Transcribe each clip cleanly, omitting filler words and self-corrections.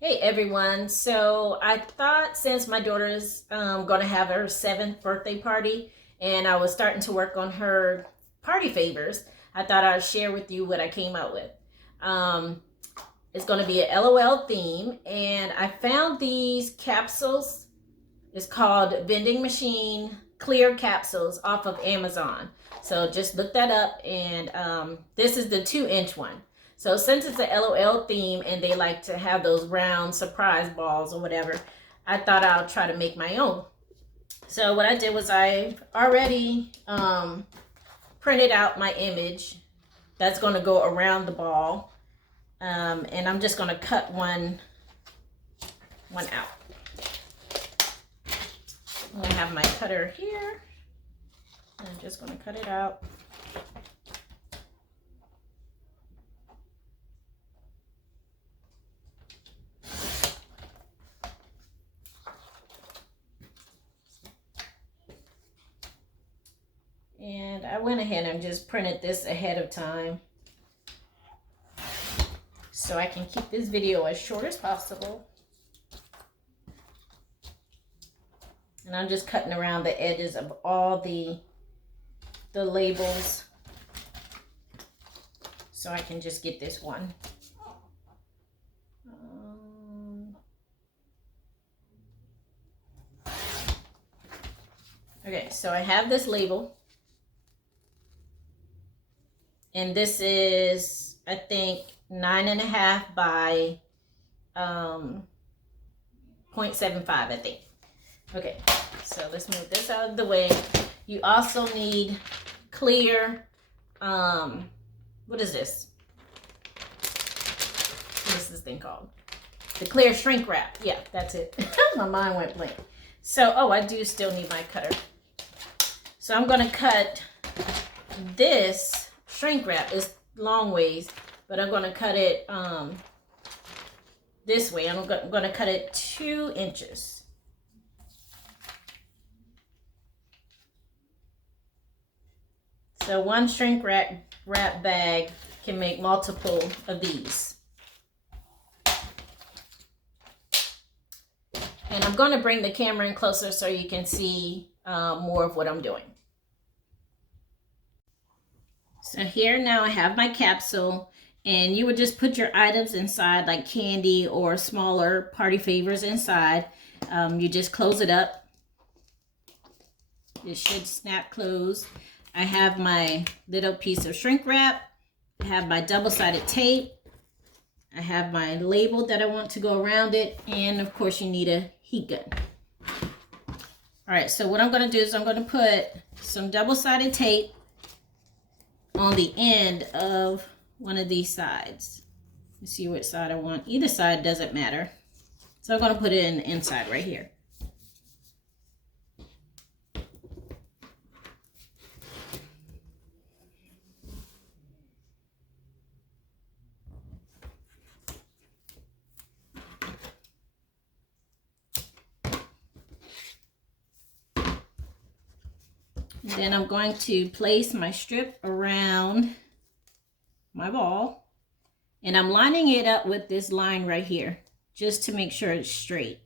Hey everyone, so I thought since my daughter's going to have her 7th birthday party and I was starting to work on her party favors, I thought I'd share with you what I came out with. Um, it's going to be an LOL theme, and I found these capsules. It's called vending machine clear capsules off of Amazon. So just look that up, and this is the 2-inch one. So since it's a LOL theme and they like to have those round surprise balls or whatever, I thought I'll try to make my own. So what I did was I already printed out my image that's going to go around the ball, and I'm just going to cut one out. I have my cutter here. I'm just going to cut it out. And I went ahead and just printed this ahead of time so I can keep this video as short as possible. And I'm just cutting around the edges of all the labels so I can just get this one. Okay, so I have this label. And this is, I think, 9.5 by 0.75, I think. Okay, so let's move this out of the way. You also need clear, what is this? What is this thing called? The clear shrink wrap. Yeah, that's it. My mind went blank. So, oh, I do still need my cutter. So I'm going to cut this shrink wrap. It's long ways, but I'm going to cut it this way. I'm going to cut it 2 inches. So one shrink wrap bag can make multiple of these. And I'm going to bring the camera in closer so you can see more of what I'm doing. So here now I have my capsule, and you would just put your items inside, like candy or smaller party favors inside. You just close it up. It should snap closed. I have my little piece of shrink wrap. I have my double-sided tape. I have my label that I want to go around it. And of course you need a heat gun. All right, so what I'm going to do is I'm going to put some double-sided tape on the end of one of these sides. Let's see which side I want. Either side doesn't matter. So I'm going to put it in the inside right here. And then I'm going to place my strip around my ball, and I'm lining it up with this line right here just to make sure it's straight.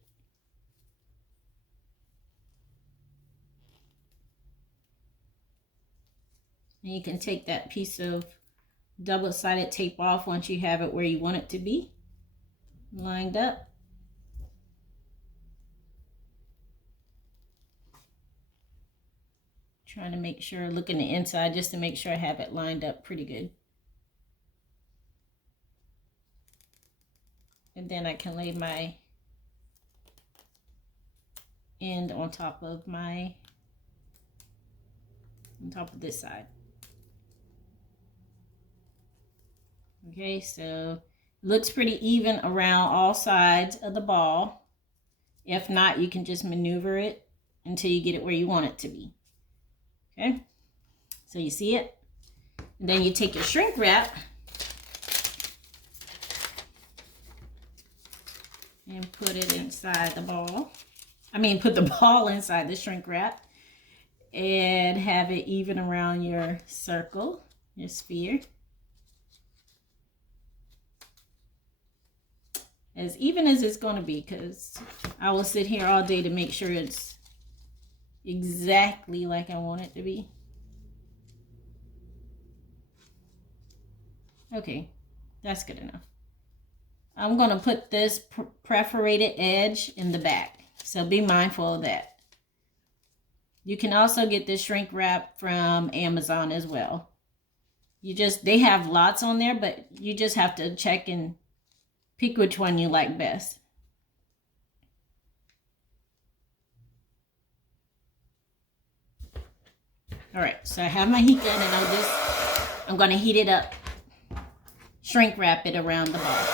And you can take that piece of double-sided tape off once you have it where you want it to be lined up. Trying to make sure, look in the inside just to make sure I have it lined up pretty good. And then I can lay my end on top of this side. Okay, so it looks pretty even around all sides of the ball. If not, you can just maneuver it until you get it where you want it to be. Okay, so you see it? And then you take your shrink wrap and put it inside the ball. Put the ball inside the shrink wrap and have it even around your circle, your sphere. as even as it's going to be, because I will sit here all day to make sure it's exactly like I want it to be. Okay, that's good enough. I'm going to put this perforated edge in the back, so be mindful of that. You can also get this shrink wrap from Amazon as well. They have lots on there, but you just have to check and pick which one you like best. All right, so I have my heat gun and I'm going to heat it up, shrink wrap it around the ball.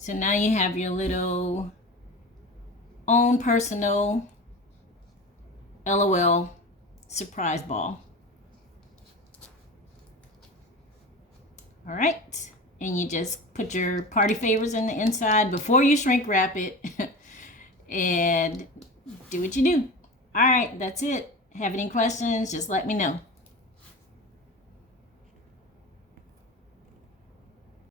So now you have your little own personal LOL surprise ball. All right, and you just put your party favors in the inside before you shrink wrap it and do what you do. All right, that's it. Have any questions, just let me know.